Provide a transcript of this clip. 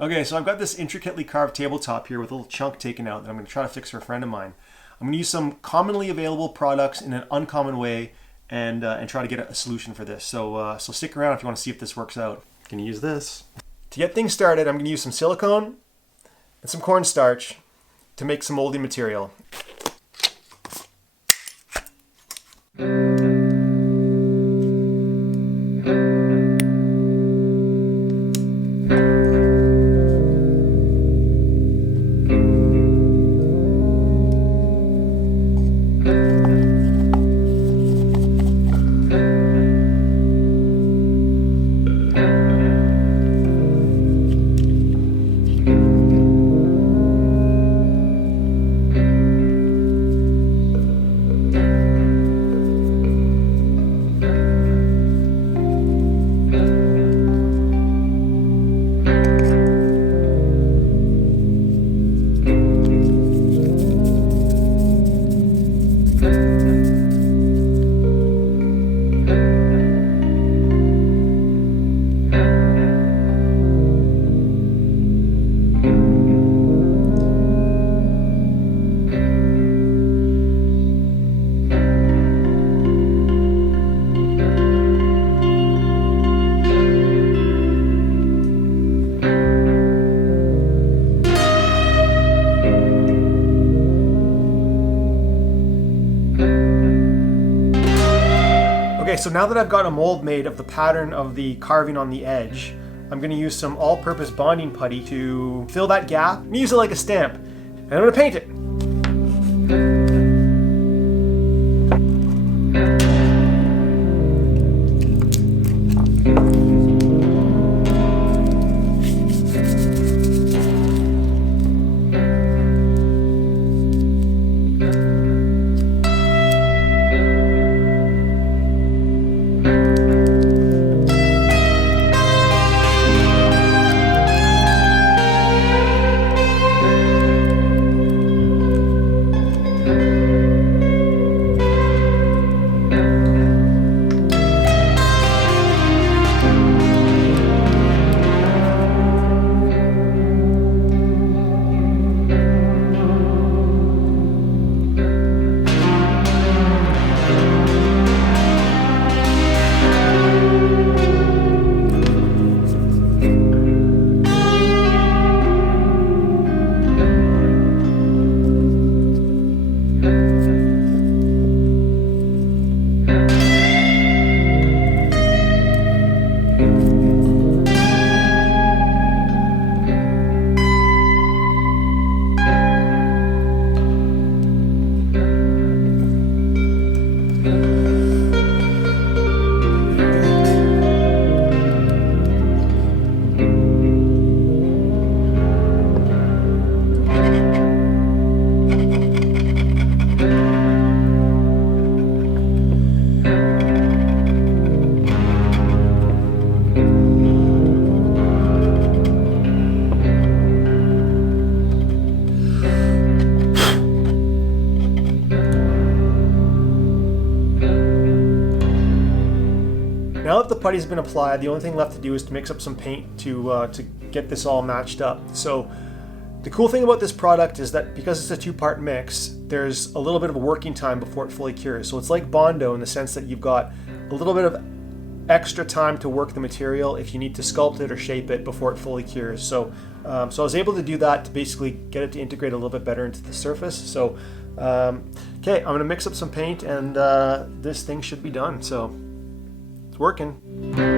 Okay, so I've got this intricately carved tabletop here with a little chunk taken out that I'm going to try to fix for a friend of mine. I'm going to use some commonly available products in an uncommon way and try to get a solution for this. So stick around if you want to see if this works out. I'm going to use this. To get things started, I'm going to use some silicone and some cornstarch to make some molding material. Okay, so now that I've got a mold made of the pattern of the carving on the edge, I'm going to use some all-purpose bonding putty to fill that gap. I'm going to use it like a stamp, and I'm going to paint it. Now that the putty's been applied, the only thing left to do is to mix up some paint to get this all matched up. So the cool thing about this product is that because it's a two-part mix, there's a little bit of a working time before it fully cures. So it's like Bondo in the sense that you've got a little bit of extra time to work the material if you need to sculpt it or shape it before it fully cures. So I was able to do that to basically get it to integrate a little bit better into the surface. So okay, I'm going to mix up some paint and this thing should be done. So it's working.